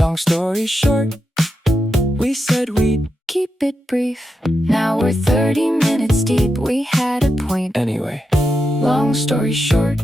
Long story short, we said we'd keep it brief. Now we're 30 minutes deep, we had a point. Anyway, long story short,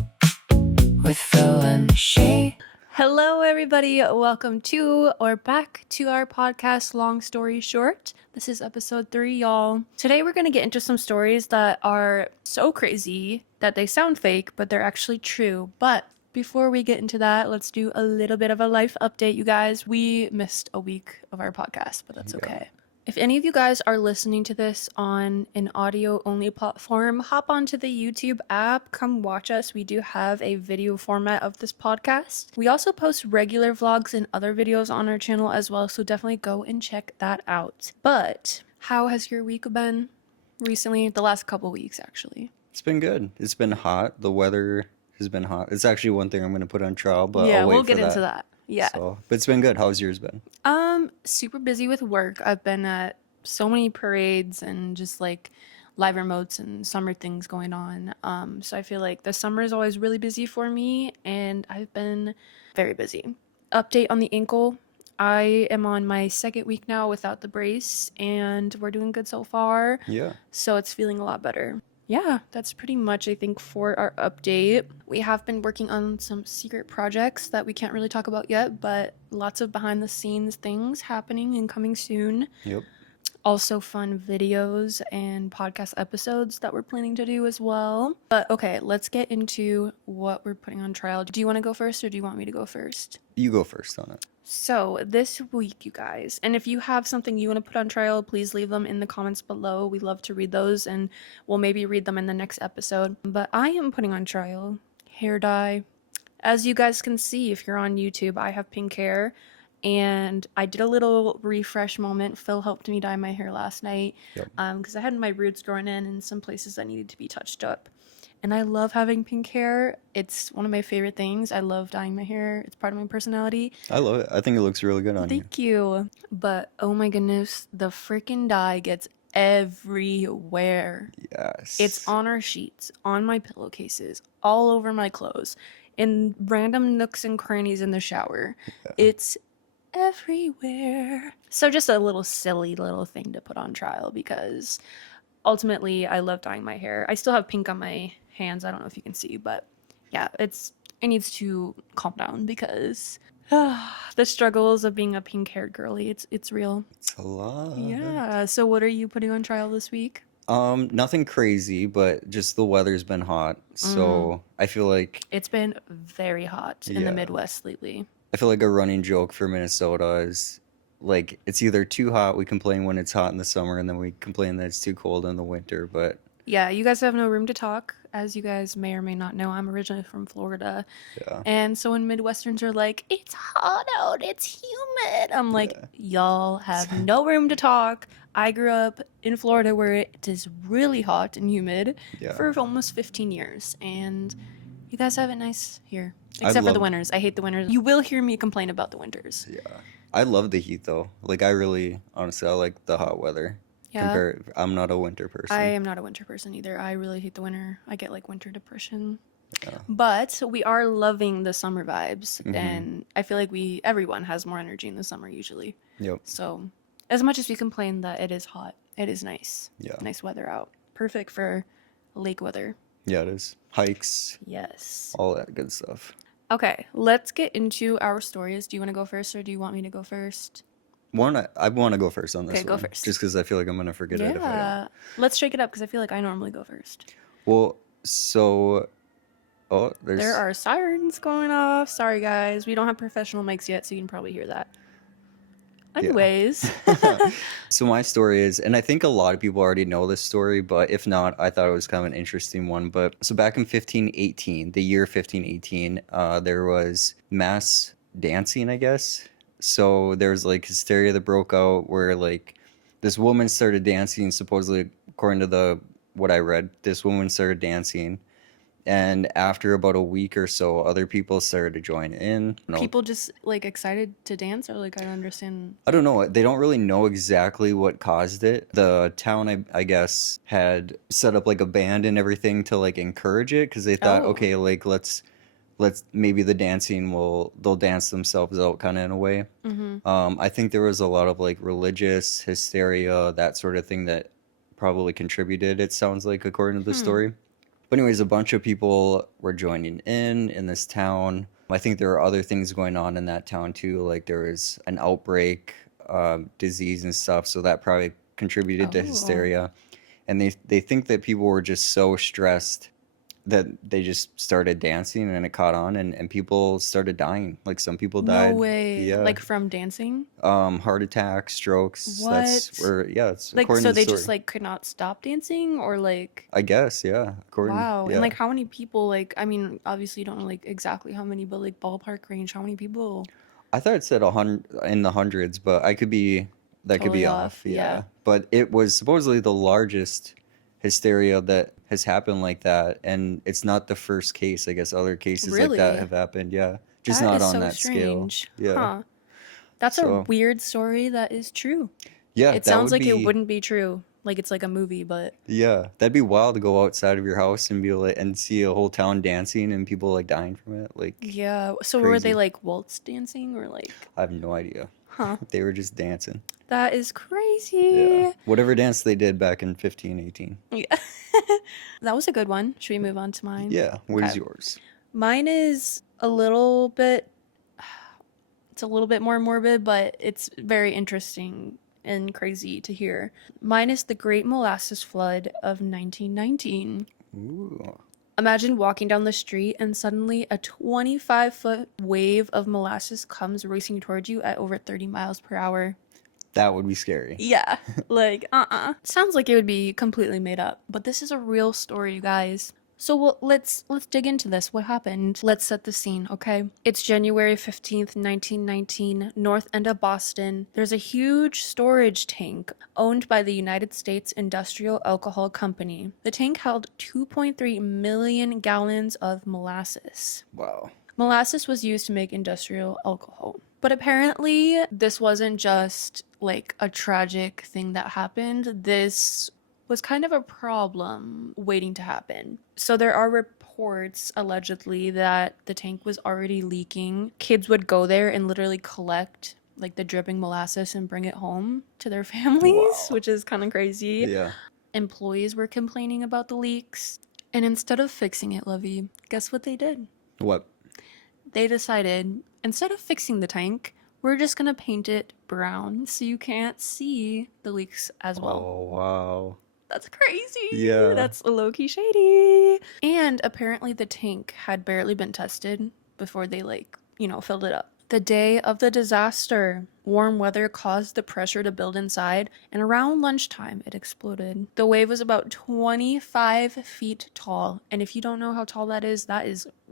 with Phil and Shay. Hello everybody, welcome to or back to our podcast, Long Story Short. This is episode 3, y'all. Today we're going to get into some stories that are so crazy that they sound fake, but they're actually true. But before we get into that, let's do a little bit of a life update, you guys. We missed a week of our podcast, but that's okay. If any of you guys are listening to this on an audio-only platform, hop onto the YouTube app, come watch us. We do have a video format of this podcast. We also post regular vlogs and other videos on our channel as well, so definitely go and check that out. But how has your week been recently? The last couple weeks, actually. It's been good. It's been hot. The weather has been hot. It's actually one thing I'm going to put on trial, but yeah, I'll wait we'll for get into that. Yeah. So, but it's been good. How's yours been? Super busy with work. I've been at so many parades and just like live remotes and summer things going on. So I feel like the summer is always really busy for me, and I've been very busy. Update on the ankle. I am on my second week now without the brace, and we're doing good so far. Yeah. So it's feeling a lot better. Yeah, that's pretty much, I think, for our update. We have been working on some secret projects that we can't really talk about yet, but lots of behind the scenes things happening and coming soon. Yep. Also fun videos and podcast episodes that we're planning to do as well. But okay, let's get into what we're putting on trial. Do you want to go first or do you want me to go first? You go first on it. So this week, you guys, and if you have something you want to put on trial, please leave them in the comments below. We love to read those, and we'll maybe read them in the next episode. But I am putting on trial hair dye. As you guys can see, if you're on YouTube, I have pink hair, and I did a little refresh moment. Phil helped me dye my hair last night because I had my roots growing in and some places that needed to be touched up. And I love having pink hair. It's one of my favorite things. I love dyeing my hair. It's part of my personality. I love it. I think it looks really good on you. Thank you. But oh my goodness, the freaking dye gets everywhere. Yes. It's on our sheets, on my pillowcases, all over my clothes, in random nooks and crannies in the shower. Yeah. It's everywhere. So just a little silly little thing to put on trial because ultimately I love dyeing my hair. I still have pink on my hands. I don't know if you can see, but yeah, it needs to calm down because the struggles of being a pink haired girly, it's real. It's a lot. Yeah. So what are you putting on trial this week? Nothing crazy, but just the weather's been hot. So I feel like it's been very hot in the Midwest lately. I feel like a running joke for Minnesota is like it's either too hot, we complain when it's hot in the summer, and then we complain that it's too cold in the winter. But yeah, you guys have no room to talk. As you guys may or may not know, I'm originally from Florida. Yeah. And so when Midwesterns are like, it's hot out, it's humid, I'm like, y'all have no room to talk. I grew up in Florida where it is really hot and humid for almost 15 years. And you guys have it nice here. Except for the winters. I hate the winters. You will hear me complain about the winters. Yeah. I love the heat though. Like I really, honestly, I like the hot weather. Yeah. I'm not a winter person. I am not a winter person either. I really hate the winter. I get like winter depression. Yeah. But we are loving the summer vibes. And I feel like everyone has more energy in the summer usually. Yep. So as much as we complain that it is hot, it is nice. Yeah. Nice weather out. Perfect for lake weather. Yeah, it is. Hikes. Yes. All that good stuff. Okay, let's get into our stories. Do you want to go first or do you want me to go first? I want to go first on this one. Okay, go first. Just because I feel like I'm going to forget it if I don't. Let's shake it up because I feel like I normally go first. Well, so... Oh, there are sirens going off. Sorry, guys. We don't have professional mics yet, so you can probably hear that. Anyways. So my story is, and I think a lot of people already know this story, but if not, I thought it was kind of an interesting one. But so back in 1518, the year 1518, there was mass dancing, I guess. So there was like hysteria that broke out where like this woman started dancing, supposedly according to what I read, this woman started dancing. And after about a week or so, other people started to join in. People just like excited to dance, or like I don't understand. I don't know. They don't really know exactly what caused it. The town, I guess, had set up like a band and everything to like encourage it because they thought, okay, like let's maybe the dancing they'll dance themselves out kind of in a way. I think there was a lot of like religious hysteria, that sort of thing that probably contributed, it sounds like, according to the story. But anyways, a bunch of people were joining in this town. I think there were other things going on in that town too. Like there was an outbreak, disease and stuff. So that probably contributed to hysteria. And they think that people were just so stressed that they just started dancing and it caught on, and people started dying. Like some people died. No way. Yeah. Like from dancing? Heart attacks, strokes. What? That's where, yeah, it's Like, according so to the they story. just like could not stop dancing, or like, I guess, yeah. wow. Yeah. And like how many people, like, I mean, obviously you don't know like exactly how many, but like ballpark range, how many people? I thought it said 100 in the hundreds, but that could be Totally off. off, yeah. But it was supposedly the largest hysteria that has happened like that, and it's not the first case. I guess other cases like that Really? have happened. Yeah, just That not is on so that scale. strange. Yeah. Huh. That's a So weird story that is true. yeah, It that sounds would like it be wouldn't be true. Like it's like a movie, but yeah, that'd be wild to go outside of your house and be like and see a whole town dancing and people like dying from it. Like yeah. So were they crazy. like waltz dancing or like, I have no idea. huh? They were just dancing. That is Yeah, crazy. whatever dance they did back in 1518. Yeah. That was a good one. Should we move on to mine? Yeah, what is Okay. yours? Mine is a little bit, it's a little bit more morbid, but it's very interesting and crazy to hear. Mine is the Great Molasses Flood of 1919. Ooh. Imagine walking down the street and suddenly a 25-foot wave of molasses comes racing towards you at over 30 miles per hour. That would be scary. Yeah, like, Sounds like it would be completely made up, but this is a real story, you guys. So let's dig into this. What happened? Let's set the scene, okay? It's January 15th, 1919, north end of Boston. There's a huge storage tank owned by the United States Industrial Alcohol Company. The tank held 2.3 million gallons of molasses. Wow. Molasses was used to make industrial alcohol. But apparently, this wasn't just like a tragic thing that happened. This was kind of a problem waiting to happen. So there are reports allegedly that the tank was already leaking. Kids would go there and literally collect like the dripping molasses and bring it home to their families, Wow. which is kind of crazy. Yeah. Employees were complaining about the leaks. And instead of fixing it, Lovey, guess what they did? What? They decided, instead of fixing the tank, we're just gonna paint it brown so you can't see the leaks as well. Oh, wow. That's crazy. Yeah. That's low-key shady. And apparently the tank had barely been tested before they filled it up. The day of the disaster, warm weather caused the pressure to build inside, and around lunchtime it exploded. The wave was about 25 feet tall, and if you don't know how tall that is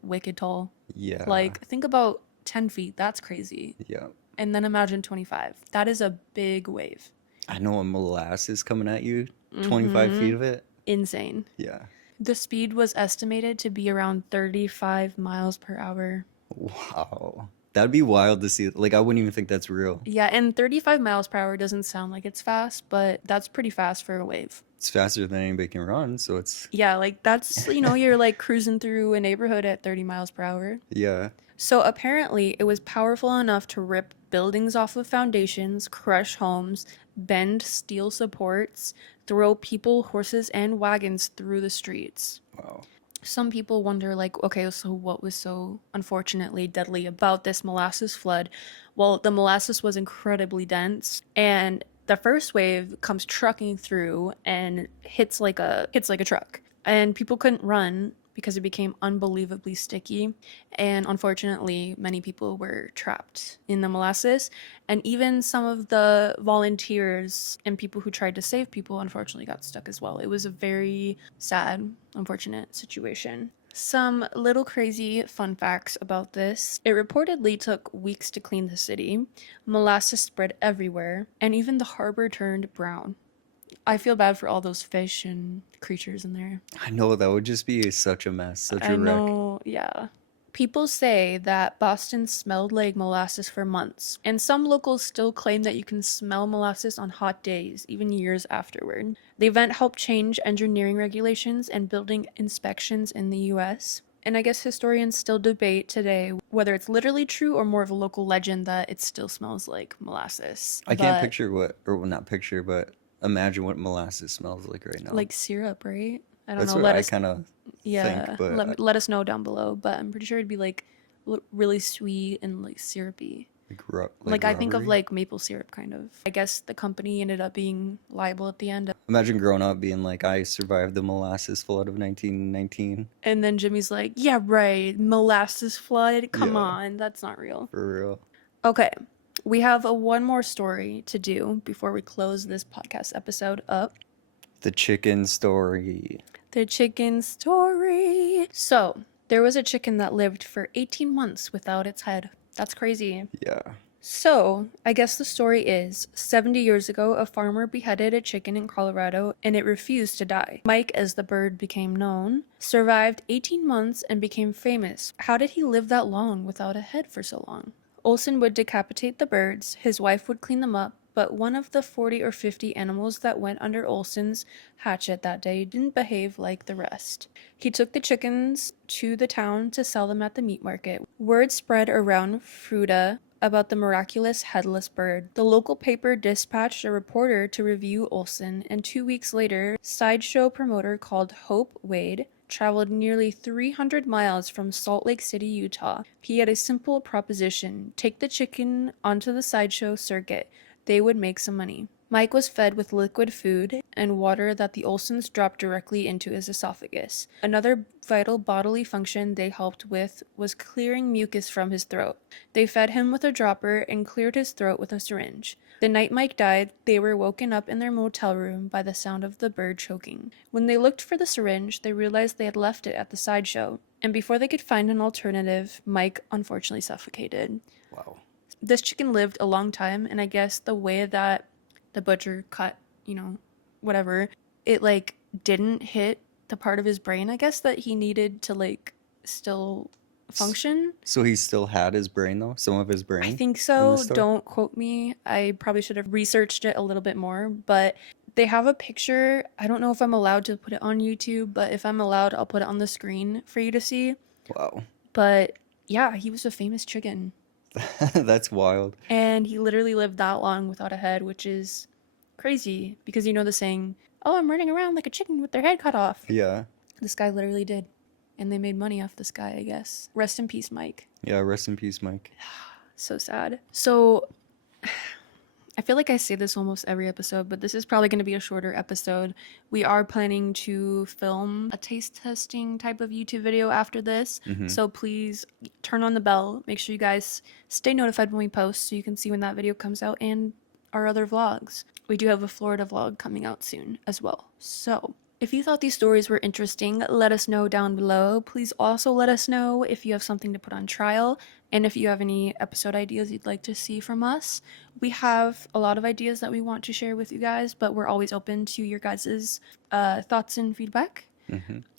wicked tall. Yeah. Like, think about 10 feet. That's crazy. Yeah. And then imagine 25. That is a big wave. I know a molasses coming at you, 25 feet of it. Insane. Yeah. The speed was estimated to be around 35 miles per hour. Wow. That'd be wild to see. Like, I wouldn't even think that's real. Yeah, and 35 miles per hour doesn't sound like it's fast, but that's pretty fast for a wave. It's faster than anybody can run, so it's... Yeah, like that's, you're like cruising through a neighborhood at 30 miles per hour. Yeah. So apparently it was powerful enough to rip buildings off of foundations, crush homes, bend steel supports, throw people, horses, and wagons through the streets. Wow. Some people wonder, like, okay, so what was so unfortunately deadly about this molasses flood? Well, the molasses was incredibly dense, and the first wave comes trucking through and hits like a truck, and people couldn't run because it became unbelievably sticky, and unfortunately many people were trapped in the molasses, and even some of the volunteers and people who tried to save people unfortunately got stuck as well. It was a very sad, unfortunate situation. Some little crazy fun facts about this. It reportedly took weeks to clean the city. Molasses spread everywhere, and even the harbor turned brown. I feel bad for all those fish and creatures in there. I know, that would just be such a mess, such a I wreck. know, yeah. People say that Boston smelled like molasses for months, and some locals still claim that you can smell molasses on hot days, even years afterward. The event helped change engineering regulations and building inspections in the US. And I guess historians still debate today whether it's literally true or more of a local legend that it still smells like molasses. I can't But, picture what, or well, not picture, but imagine what molasses smells like right now. like syrup, right? I don't That's know. what Let I us, kind of yeah, think, but let us know down below. But I'm pretty sure it'd be like really sweet and like syrupy. Like I think of rubbery. like maple syrup kind of. I guess the company ended up being liable at the end. Imagine growing up being like, I survived the molasses flood of 1919. And then Jimmy's like, yeah, right, molasses flood. Come Yeah. on, that's not real. For real. Okay, we have one more story to do before we close this podcast episode up. The chicken story. The chicken story. So, there was a chicken that lived for 18 months without its head. That's crazy. Yeah. So, I guess the story is 70 years ago, a farmer beheaded a chicken in Colorado and it refused to die. Mike, as the bird became known, survived 18 months and became famous. How did he live that long without a head for so long? Olson would decapitate the birds, his wife would clean them up, but one of the 40 or 50 animals that went under Olson's hatchet that day didn't behave like the rest. He took the chickens to the town to sell them at the meat market. Word spread around Fruita about the miraculous headless bird. The local paper dispatched a reporter to review Olson, and 2 weeks later, sideshow promoter called 𝙼𝙃𝙷𝙴𝙁 traveled nearly 300 miles from Salt Lake City, Utah. He had a simple proposition: take the chicken onto the sideshow circuit. They would make some money. Mike was fed with liquid food and water that the Olsons dropped directly into his esophagus. Another vital bodily function they helped with was clearing mucus from his throat. They fed him with a dropper and cleared his throat with a syringe. The night Mike died, they were woken up in their motel room by the sound of the bird choking. When they looked for the syringe, they realized they had left it at the sideshow, and before they could find an alternative, Mike unfortunately suffocated. Wow. This chicken lived a long time, and I guess the way that the butcher cut, whatever, it like didn't hit the part of his brain, I guess, that he needed to like still function. So he still had his brain though? Some of his brain? I think in so. the story? Don't quote me. I probably should have researched it a little bit more, but they have a picture. I don't know if I'm allowed to put it on YouTube, but if I'm allowed, I'll put it on the screen for you to see. Wow. But yeah, he was a famous chicken. That's wild. And he literally lived that long without a head, which is crazy because you know the saying, oh, I'm running around like a chicken with their head cut off. Yeah. This guy literally did. And they made money off this guy, I guess. Rest in peace, Mike. Yeah, rest in peace, Mike. So sad. So I feel like I say this almost every episode, but this is probably going to be a shorter episode. We are planning to film a taste testing type of YouTube video after this. So please turn on the bell. Make sure you guys stay notified when we post so you can see when that video comes out and our other vlogs. We do have a Florida vlog coming out soon as well. So if you thought these stories were interesting, let us know down below. Please also let us know if you have something to put on trial and if you have any episode ideas you'd like to see from us. We have a lot of ideas that we want to share with you guys, but we're always open to your guys' thoughts and feedback.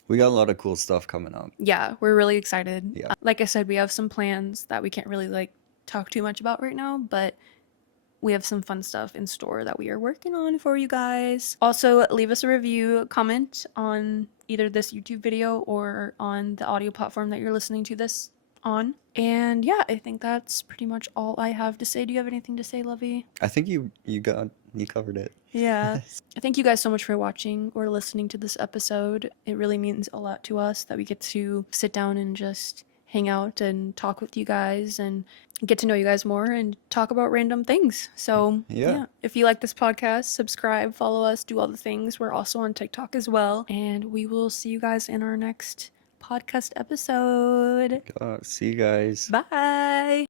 We got a lot of cool stuff coming up. Yeah, we're really excited. Yeah. Like I said, we have some plans that we can't really like talk too much about right now, but we have some fun stuff in store that we are working on for you guys. Also, leave us a review, comment on either this YouTube video or on the audio platform that you're listening to this on. And yeah, I think that's pretty much all I have to say. Do you have anything to say, Lovey? I think you covered it. Yeah. Thank you guys so much for watching or listening to this episode. It really means a lot to us that we get to sit down and just hang out and talk with you guys and get to know you guys more and talk about random things. So yeah, if you like this podcast, subscribe, follow us, do all the things. We're also on TikTok as well, and we will see you guys in our next podcast episode. See you guys. Bye.